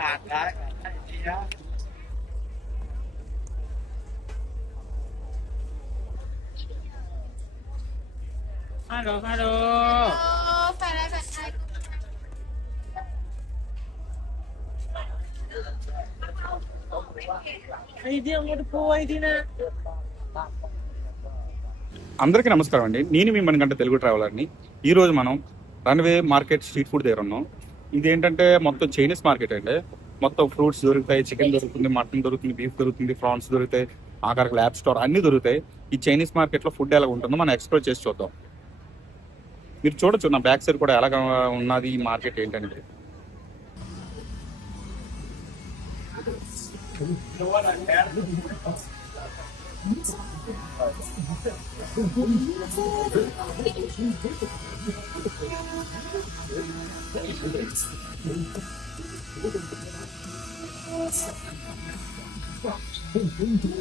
ฮัลโหลฮัลโหลไปอะไรแบบไทยఇది అమ్మడు పోయినా అందరికీ నమస్కారం అండి. నేను మీ మనకంటే తెలుగు ట్రావెలర్ని. ఈరోజు మనం రన్వే మార్కెట్ స్ట్రీట్ ఫుడ్ దగ్గర ఉన్నాం. ఇదేంటంటే మొత్తం చైనీస్ మార్కెట్ అండి. మొత్తం ఫ్రూట్స్ దొరుకుతాయి, చికెన్ దొరుకుతుంది, మటన్ దొరుకుతుంది, బీఫ్ దొరుకుతుంది, ప్రాన్స్ దొరుకుతాయి, ఆఖరికి ల్యాబ్ స్టోర్ అన్నీ దొరుకుతాయి. ఈ చైనీస్ మార్కెట్లో ఫుడ్ ఎలా ఉంటుందో మనం ఎక్స్ప్లోర్ చేసి చూద్దాం. మీరు చూడొచ్చు నా బ్యాక్ సైడ్ కూడా ఎలాగ ఉన్నది ఈ మార్కెట్ ఏంటంటే.中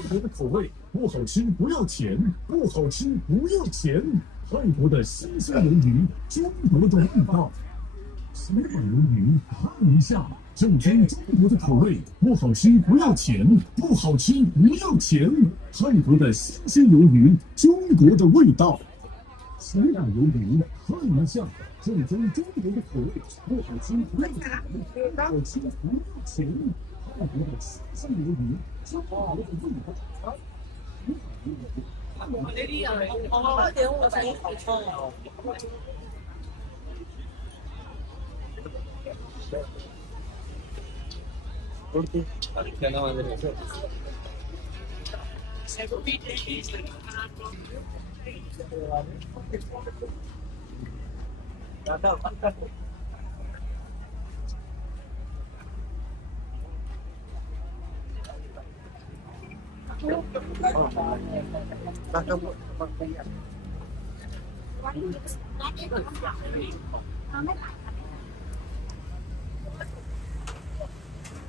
国的口味不好吃不要钱，不好吃不要钱。泰国的新鲜鱿鱼，中国的味道。水板鱿鱼，看一下，正宗中国的口味，不好吃不要钱，不好吃不要钱。泰国的新鲜鱿鱼，中国的味道。水板鱿鱼，看一下，正宗中国的口味，不好吃不要钱，不好吃不要钱。泰国的新鲜鱿鱼，中国的味道。2.5乘以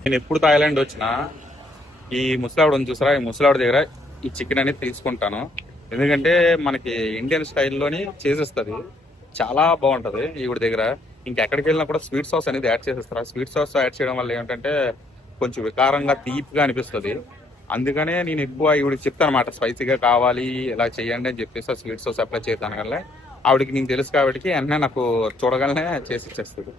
2నేను ఎప్పుడు థాయిలాండ్ వచ్చినా ఈ ముసలావిడని చూసారా, ఈ ముసలావిడ దగ్గర ఈ చికెన్ అనేది తీసుకుంటాను. ఎందుకంటే మనకి ఇండియన్ స్టైల్లోని చేసేస్తుంది, చాలా బాగుంటుంది ఈవిడ దగ్గర. ఇంకెక్కడికి వెళ్ళినా కూడా స్వీట్ సాస్ అనేది యాడ్ చేసేస్తారు. స్వీట్ సాస్ యాడ్ చేయడం వల్ల ఏంటంటే కొంచెం వికారంగా తీపిగా అనిపిస్తుంది. అందుకనే నేను ఎక్కువ ఈవిడికి చెప్తాను అనమాట, స్పైసీగా కావాలి ఇలా చేయండి అని చెప్పేసి స్వీట్ సాస్ అప్లై చేస్తాను. కానీ ఆవిడకి నేను తెలుసు కాబట్టి వెంటనే నాకు చూడగానే చేసి ఇచ్చేస్తుంది.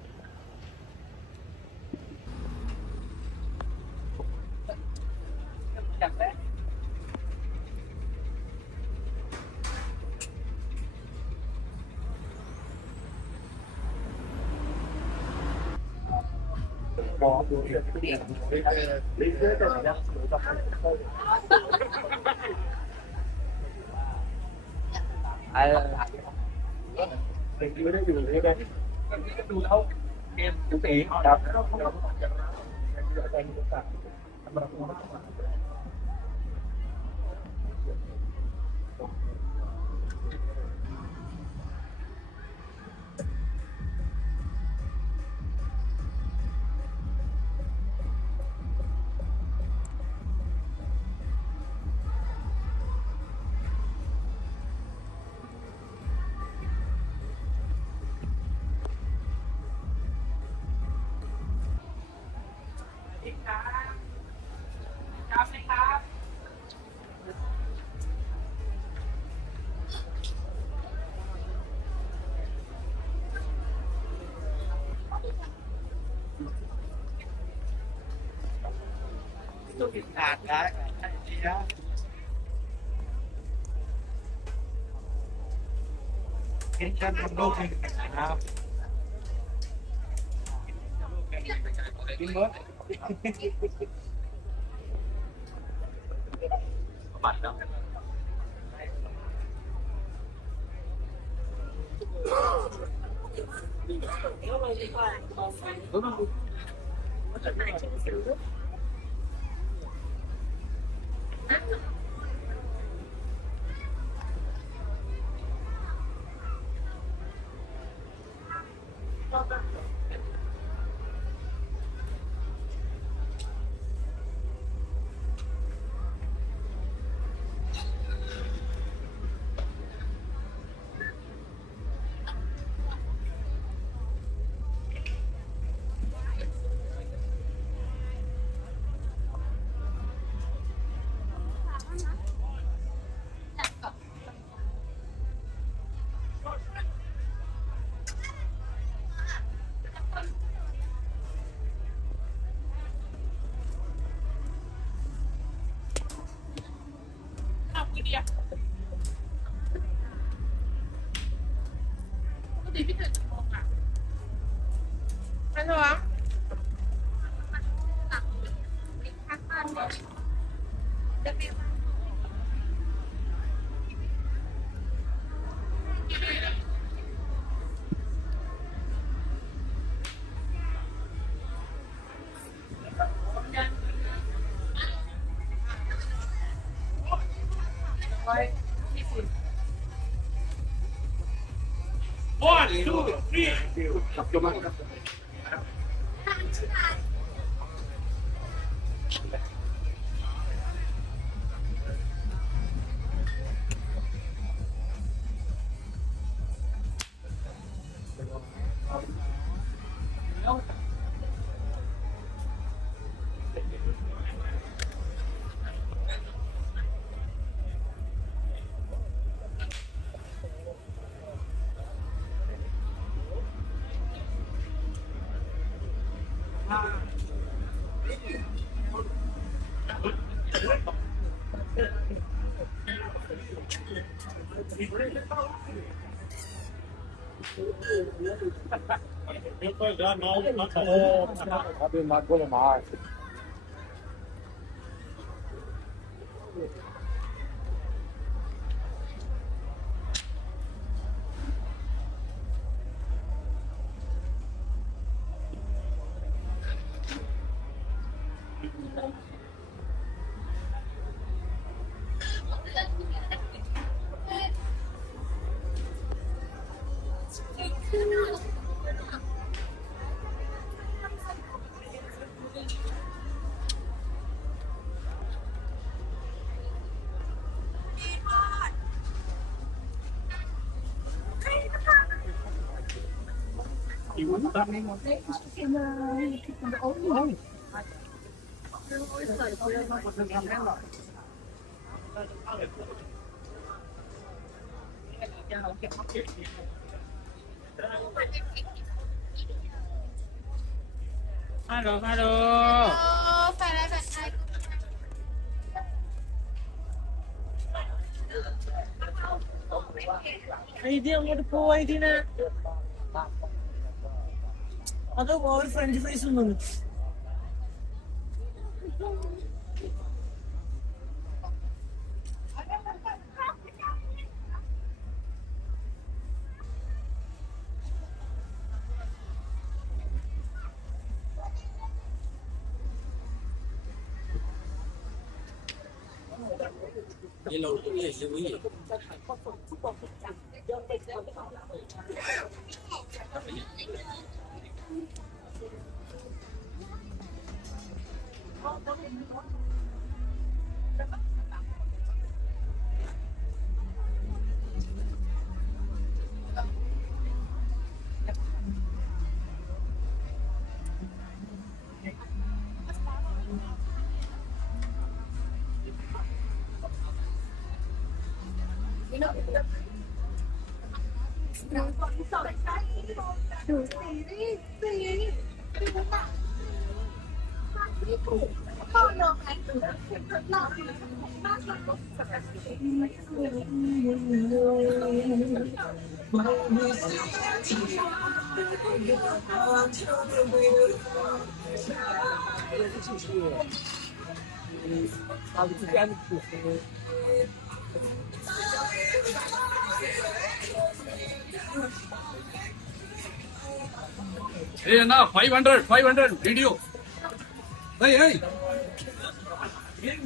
Hello, hello. แฟนอะไรแบบไทย Idea അങ്ങോട്ട് പോവാ ഇതിനാ അതോ ഒരു ഫ്രഞ്ച് ഫ്രൈസ് ഒന്നും ఏ అన్న 500 వీడియో ఏయ్ ఏయ్ ఏయ్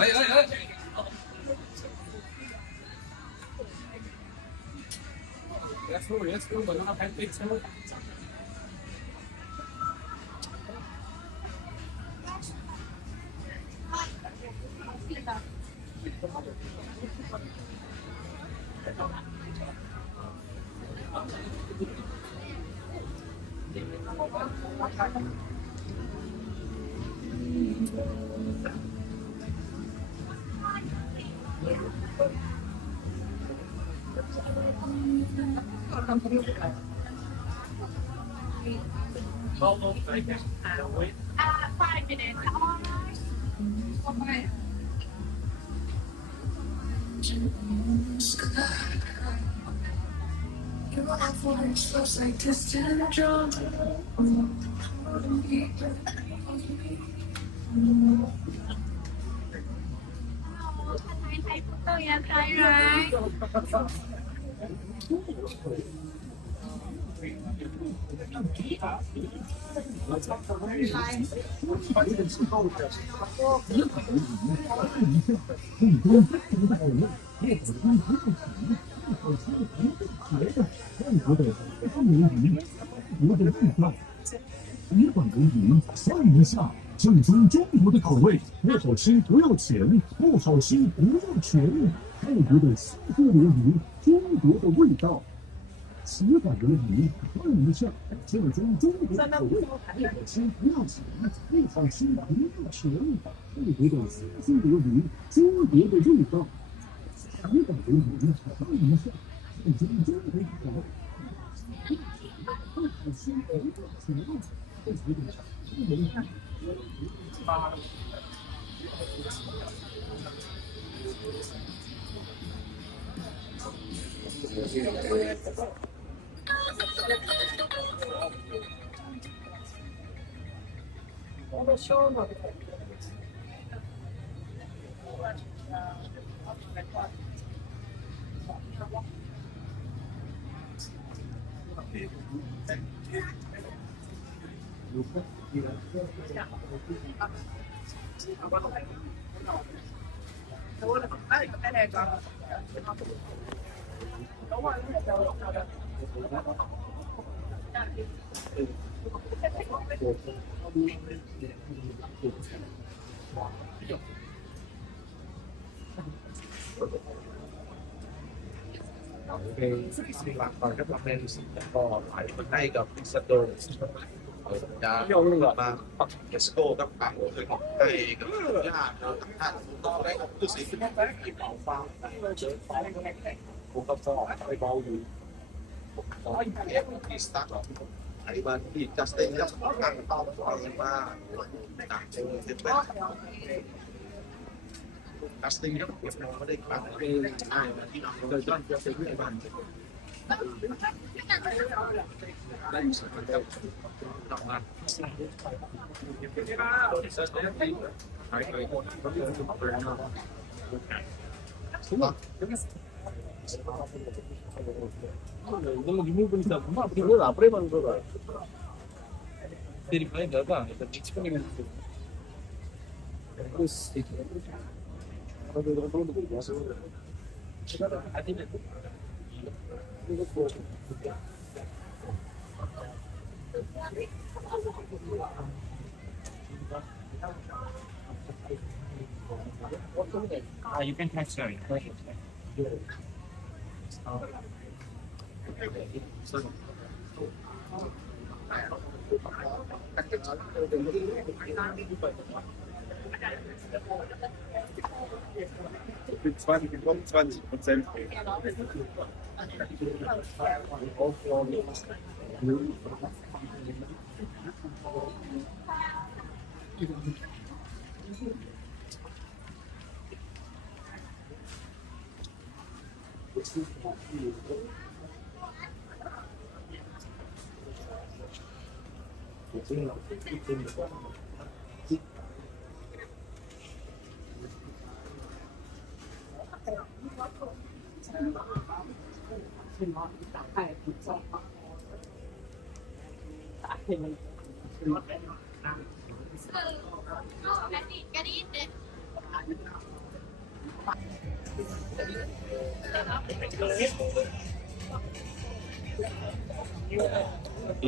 ఏయ్ ఏయ్ Let's go banana pancakes. 日本人民算一下，正宗中国的口味，不好吃不要钱，不好吃不要钱。泰国的西式鲈鱼，中国的味道。死板鲈鱼，问一下，正宗中国的口味，不好吃不要钱，不好吃不要钱。泰国的西式鲈鱼，中国的味道。死板鲈鱼，问一下，正宗中国的口味。不好吃不要钱。หลักก่อนก็ทำเป็นก็ขายคนได้กับพิซซ่าโดจะมาเอสโก้กับปังคือของไทยกับญาติท่านต้องได้กับผู้สิทธิ์ที่เป่าฟังผมก็ฟ้องไปเบาอยู่เอฟที่สตาร์ทไอ้บ้านที่จัสตินยับตั้งเป้าฟ้องมาต่างจังหวัดเป็นจัสตินยับเก็บน้องไม่ได้ครั้งที่น้องโดยต้นจะเป็นที่บ้านYou can catch sorry. Mit 20%.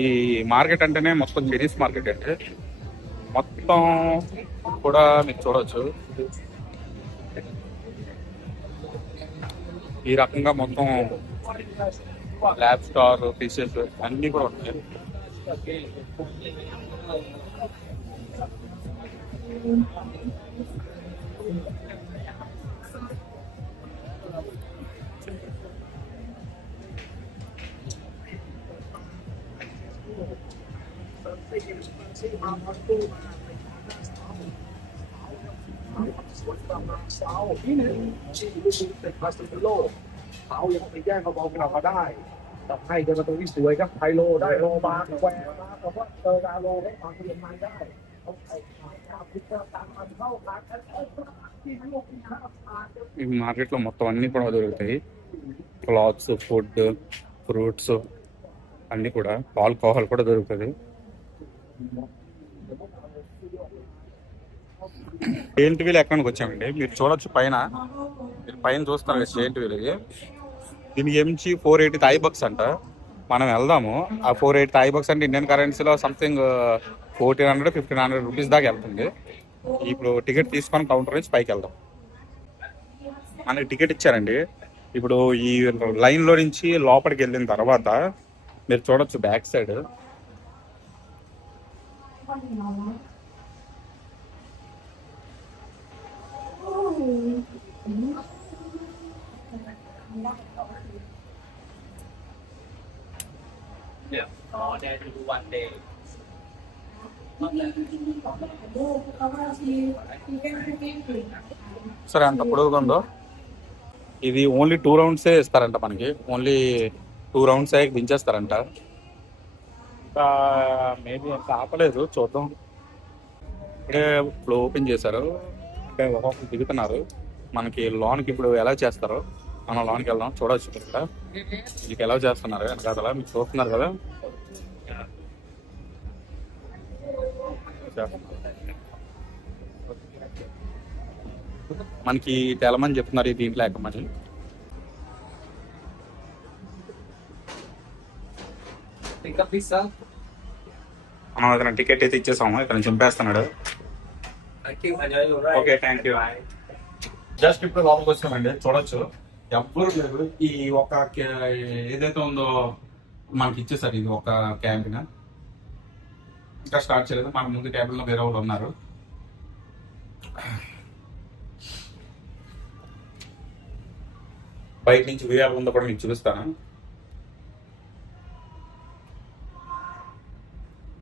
ఈ మార్కెట్ అంటేనే మొత్తం చైనీస్ మార్కెట్ అంటే మొత్తం కూడా మీరు చూడవచ్చు. ఈ రకంగా మొత్తం ల్యాబ్ స్టార్ ఫిషెస్ అన్నీ కూడా ఉంటాయి.เขายังไปแย่งเขาบอลเรามาได้แต่ให้กันประตูที่สวยครับไทโลได้โลมาแควร์มาแต่ว่าเจอดาโลได้ความเพียรมาได้ ఈ మార్కెట్లో మొత్తం అన్ని కూడా దొరుకుతాయి. క్లాత్స్, ఫుడ్, ఫ్రూట్స్ అన్ని కూడా, ఆల్కహాల్ కూడా దొరుకుతుంది. జెయింట్ వీల్ ఎక్కడికి వచ్చామండి, మీరు చూడొచ్చు పైన, మీరు పైన చూస్తున్నారు కదా జెయింట్ వీల్. ఇది దీనికి ఏమించి 480 థాయ్ బక్స్ అంట. మనం వెళ్దాము. ఆ 480 థాయ్ బక్స్ అంటే ఇండియన్ కరెన్సీలో సంథింగ్ 1400-1500 రూపీస్ దాకా వెళ్తుంది. ఇప్పుడు టికెట్ తీసుకొని కౌంటర్ నుంచి పైకి వెళ్దాం. మనకి టికెట్ ఇచ్చారండి. ఇప్పుడు ఈ లైన్లో నుంచి లోపలికి వెళ్ళిన తర్వాత మీరు చూడొచ్చు బ్యాక్ సైడ్ సరే అంత పొడవుగా ఉందో. ఇది ఓన్లీ 2 రౌండ్సే ఇస్తారంట మనకి, ఓన్లీ 2 రౌండ్స్ దించేస్తారంట. ఇంకా మేబీ ఇంకా ఆపలేదు, చూద్దాం. ఇప్పుడే ఇప్పుడు ఓపెన్ చేశారు, అంటే ఒక్కొక్కరు దిగుతున్నారు. మనకి లోన్కి ఇప్పుడు ఎలా చేస్తారో మనం లోన్కి వెళ్దాం. చూడవచ్చు మీరు ఇక్కడ మీకు ఎలా చేస్తున్నారు వెనకాల, మీకు చూస్తున్నారు కదా. మనకి తెలమని చెప్తున్నారు ఈ దీంట్లో ఎక్కమని. మనం అతను టికెట్ అయితే ఇచ్చేసాము, ఇక్కడ చంపేస్తున్నాడు. Okay, thank you. జస్ట్ ఇప్పుడు లోపలికి వచ్చామండి. చూడొచ్చు ఎవ్వరు లేరు. ఈ ఒక ఏదైతే ఉందో మనకి ఇచ్చేసారు, ఇది ఒక క్యాంపిన్. ఇంకా స్టార్ట్ చేయలేదు. మన ముందు క్యాబిన్ లో వేరే వాళ్ళు ఉన్నారు. బయట నుంచి వీఆర్ ఉందో కూడా మీకు చూపిస్తాను.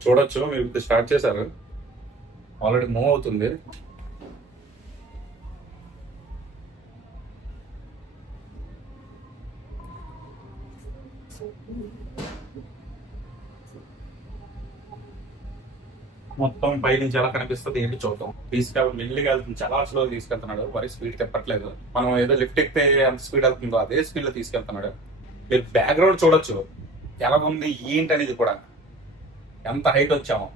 చూడొచ్చు మీరు ఇప్పుడు స్టార్ట్ చేశారు, ఆల్రెడీ మూవ్ అవుతుంది. మొత్తం పై నుంచి ఎలా కనిపిస్తుంది ఏంటి చూద్దాం. మెల్లిగా వెళ్తుంది, చాలా స్లో తీసుకెళ్తున్నాడు. మరి స్పీడ్ తెప్పట్లేదు. మనం ఏదో లిఫ్ట్ ఎక్కితే ఎంత స్పీడ్ వెళ్తుందో అదే స్పీడ్ లో తీసుకెళ్తున్నాడు. మీరు బ్యాక్గ్రౌండ్ చూడొచ్చు ఎలా ఉంది ఏంటి అనేది కూడా, ఎంత హైట్ వచ్చాము.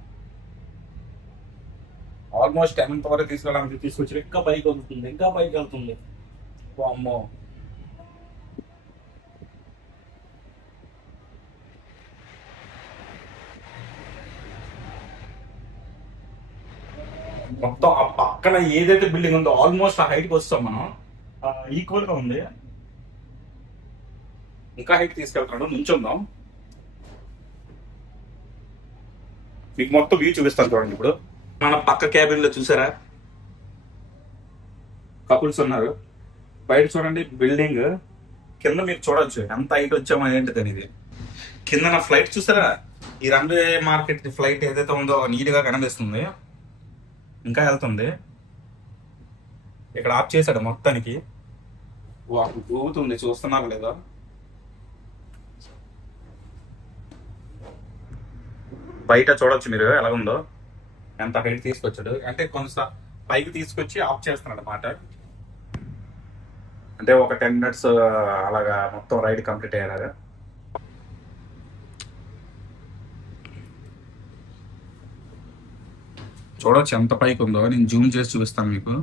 ఆల్మోస్ట్ ఎంత వరకు తీసుకెళ్ళడానికి తీసుకొచ్చి ఇంకా పైకి వెళ్తుంది, ఇంకా పైకి వెళ్తుంది. అమ్మో, మొత్తం ఆ పక్కన ఏదైతే బిల్డింగ్ ఉందో ఆల్మోస్ట్ ఆ హైట్కి వస్తాం మనం. ఈక్వల్ గా ఉంది. ఇంకా హైట్ తీసుకెళ్తున్నాడు. నుంచుందాం, మీకు మొత్తం వ్యూ చూపిస్తాను చూడండి. ఇప్పుడు మన పక్క క్యాబిన్ లో చూసారా కపుల్స్ ఉన్నారు. బయట చూడండి బిల్డింగ్, కింద మీరు చూడొచ్చు ఎంత హైట్ వచ్చామో ఏంటిది అనేది. కింద నా ఫ్లైట్ చూసారా, ఈ రన్వే మార్కెట్ ఫ్లైట్ ఏదైతే ఉందో నీట్ గా కనిపిస్తుంది. ఇంకా వెళ్తుంది. ఇక్కడ ఆఫ్ చేశాడు మొత్తానికి. ఊగుతుంది, చూస్తున్నారు లేదా. బయట చూడొచ్చు మీరు ఎలా ఉందో, ఎంత హైట్ తీసుకొచ్చాడు. అంటే కొంత పైకి తీసుకొచ్చి ఆఫ్ చేస్తున్నాడు అన్నమాట. అంటే ఒక 10 minutes అలాగా మొత్తం రైడ్ కంప్లీట్ అయ్యేలాగా. చూడొచ్చు ఎంత పైకి ఉందో. నేను జూమ్ చేసి చూపిస్తాను మీకు.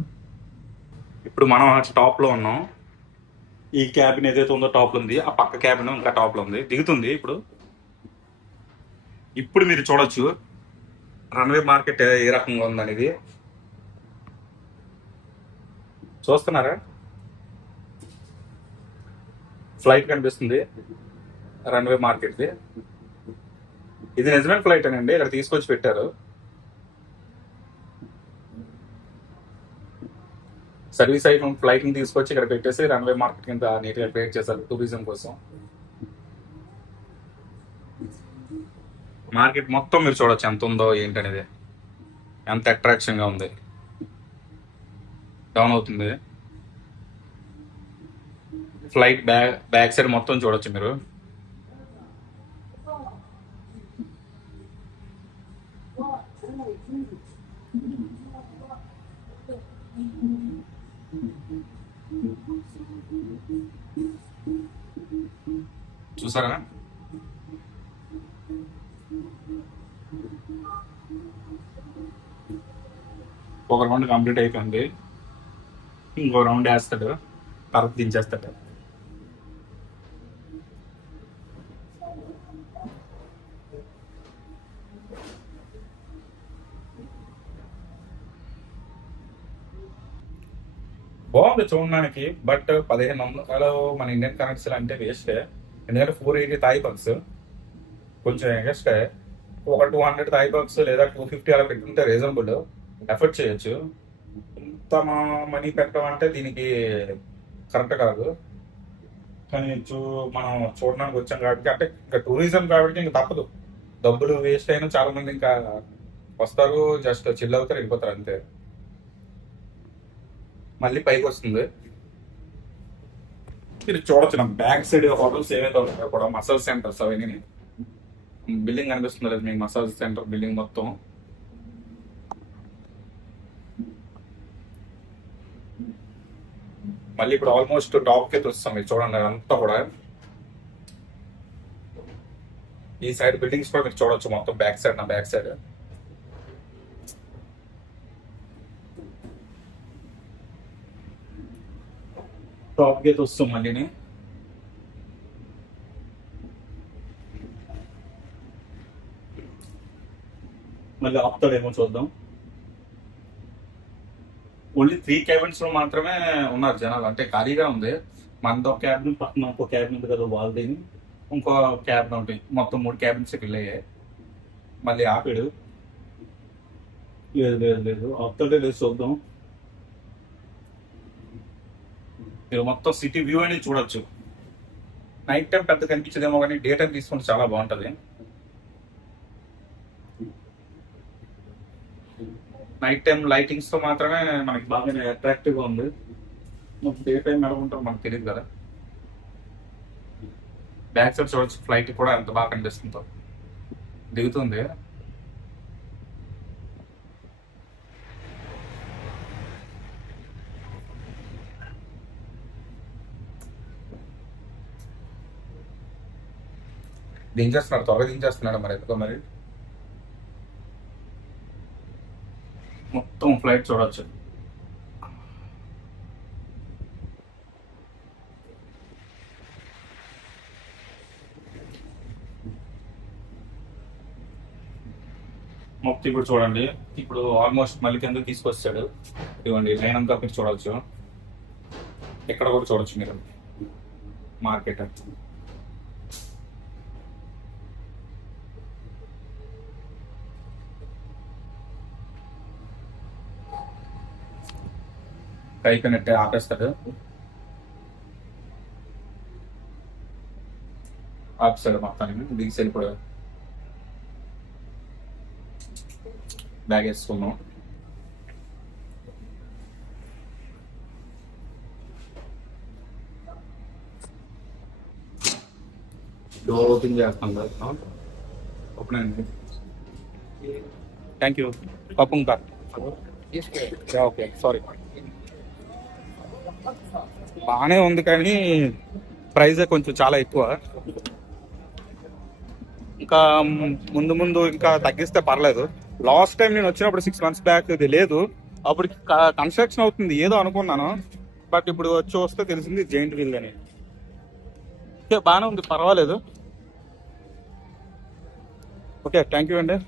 ఇప్పుడు మనం టాప్ లో ఉన్నాం. ఈ క్యాబిన్ ఏదైతే ఉందో టాప్ లో ఉంది, ఆ పక్క క్యాబిన్ ఇంకా టాప్ లో ఉంది. దిగుతుంది ఇప్పుడు. ఇప్పుడు మీరు చూడొచ్చు రన్వే మార్కెట్ ఏ రకంగా ఉందనేది. చూస్తున్నారా, ఫ్లైట్ కనిపిస్తుంది రన్వే మార్కెట్. ఇది నిజమైన ఫ్లైట్ అనండి, ఇక్కడ తీసుకొచ్చి పెట్టారు. సర్వీస్ అయిన ఫ్లైట్ ని తీసుకొచ్చి ఇక్కడ పెట్టేసి రన్వే మార్కెట్ కింద నీట్ గా క్రియేట్ చేశారు టూరిజం కోసం. మార్కెట్ మొత్తం మీరు చూడొచ్చు ఎంత ఉందో ఏంటనేది, ఎంత అట్రాక్షన్ గా ఉంది. డౌన్ అవుతుంది. ఫ్లైట్ బ్యాక్ సైడ్ మొత్తం చూడొచ్చు మీరు. చూసారా? ఒక రౌండ్ కంప్లీట్ అయిపోయింది, ఇంకో రౌండ్ వేస్తాడు, తర్వాత దించేస్తాడు. బాగుంది చూడడానికి, బట్ 1500 మన ఇండియన్ కరెన్సీలు అంటే వేస్టే. ఎందుకంటే 480 థాయ్ బక్స్ కొంచెం ఎగస్టే. ఒక 200 థాయ్ బక్స్ లేదా 250 అలా పెట్టుకుంటే రీజనబుల్, ఎఫర్ట్ చేయొచ్చు. ఇంత మనీ పెట్టడం అంటే దీనికి కరెక్ట్ కాదు. కానీ మనం చూడడానికి వచ్చాం కాబట్టి, అంటే ఇంకా టూరిజం కాబట్టి ఇంకా తప్పదు. డబ్బులు వేస్ట్ అయినా చాలా మంది ఇంకా వస్తారు, జస్ట్ చిల్ అవుతారు, వెళ్ళిపోతారు అంతే. మళ్ళీ పైకి వస్తుంది. మీరు చూడొచ్చు నా బ్యాక్ సైడ్ హోటల్స్ ఏవైతే ఉంటాయో కూడా మసాజ్ సెంటర్స్ అవన్నీ. బిల్డింగ్ కనిపిస్తుంది లేదు మీకు? మసాజ్ సెంటర్ బిల్డింగ్ మొత్తం. మళ్ళీ ఇప్పుడు ఆల్మోస్ట్ టాప్ కి వస్తాం. మీరు చూడండి అంతా కూడా ఈ సైడ్ బిల్డింగ్స్ కూడా మీరు చూడొచ్చు మొత్తం బ్యాక్ సైడ్, నా బ్యాక్ సైడ్. టాప్ గేట్ వస్తాం మళ్ళీని. మళ్ళీ ఆపుతాడేమో చూద్దాం. ఓన్లీ 3 క్యాబిన్స్ లో మాత్రమే ఉన్నారు జనాలు, అంటే ఖాళీగా ఉంది. మనతో క్యాబిన్ పక్కన ఇంకో క్యాబిన్ ఉంది కదా వాళ్ళది, ఇంకో క్యాబిన్ ఒకటి, మొత్తం 3 క్యాబిన్స్ ఫిల్ అయ్యాయి. మళ్ళీ ఆపాడు. లేదు లేదు లేదు ఆపుతాడే లేదు, చూద్దాం. మీరు మొత్తం సిటీ వ్యూ అనేది చూడొచ్చు. నైట్ టైం పెద్ద కనిపించదేమో కానీ డే టైం తీసుకుంటే చాలా బాగుంటుంది. నైట్ టైం లైటింగ్స్ తో మాత్రమే మనకి బాగా అట్రాక్టివ్ గా ఉంది. డే టైం ఎలా ఉంటారో మనకు తెలియదు కదా. బ్యాక్ సైడ్ చూడొచ్చు, ఫ్లైట్ కూడా ఎంత బాగా కనిపిస్తుందో. దిగుతుంది. దించేస్తున్నాడు, త్వరగా దించేస్తున్నాడు మరి ఎందుకో మరి. మొత్తం ఫ్లైట్ చూడొచ్చు. మొత్తం ఇప్పుడు చూడండి, ఇప్పుడు ఆల్మోస్ట్ మళ్ళీ కింద తీసుకొచ్చాడు. ఇవ్వండి లైన్ అంతా మీరు చూడవచ్చు. ఇక్కడ కూడా చూడొచ్చు మీరు మార్కెట్. అయిపోయినట్టే ఆపేస్తాడు. ఆపేస్తాడు మొత్తానికి. దిగి వెళ్ళిపోయాడు. బ్యాగ్ వేసుకున్నాం. డోర్ ఓపెన్ చేస్తాం కదా. ఓపెన్ అయింది. Thank you. పాపం కార్. Okay sorry. బాగానే ఉంది కానీ ప్రైస్ కొంచెం చాలా ఎక్కువ. ఇంకా ముందు ముందు ఇంకా తగ్గిస్తే పర్లేదు. లాస్ట్ టైం నేను వచ్చినప్పుడు 6 months బ్యాక్ ఇది లేదు, అప్పుడు కన్స్ట్రక్షన్ అవుతుంది ఏదో అనుకున్నాను. బట్ ఇప్పుడు వచ్చి వస్తే తెలిసింది జైంట్ వీల్ అని. ఓకే బాగానే ఉంది, పర్వాలేదు. ఓకే థ్యాంక్ యూ అండి.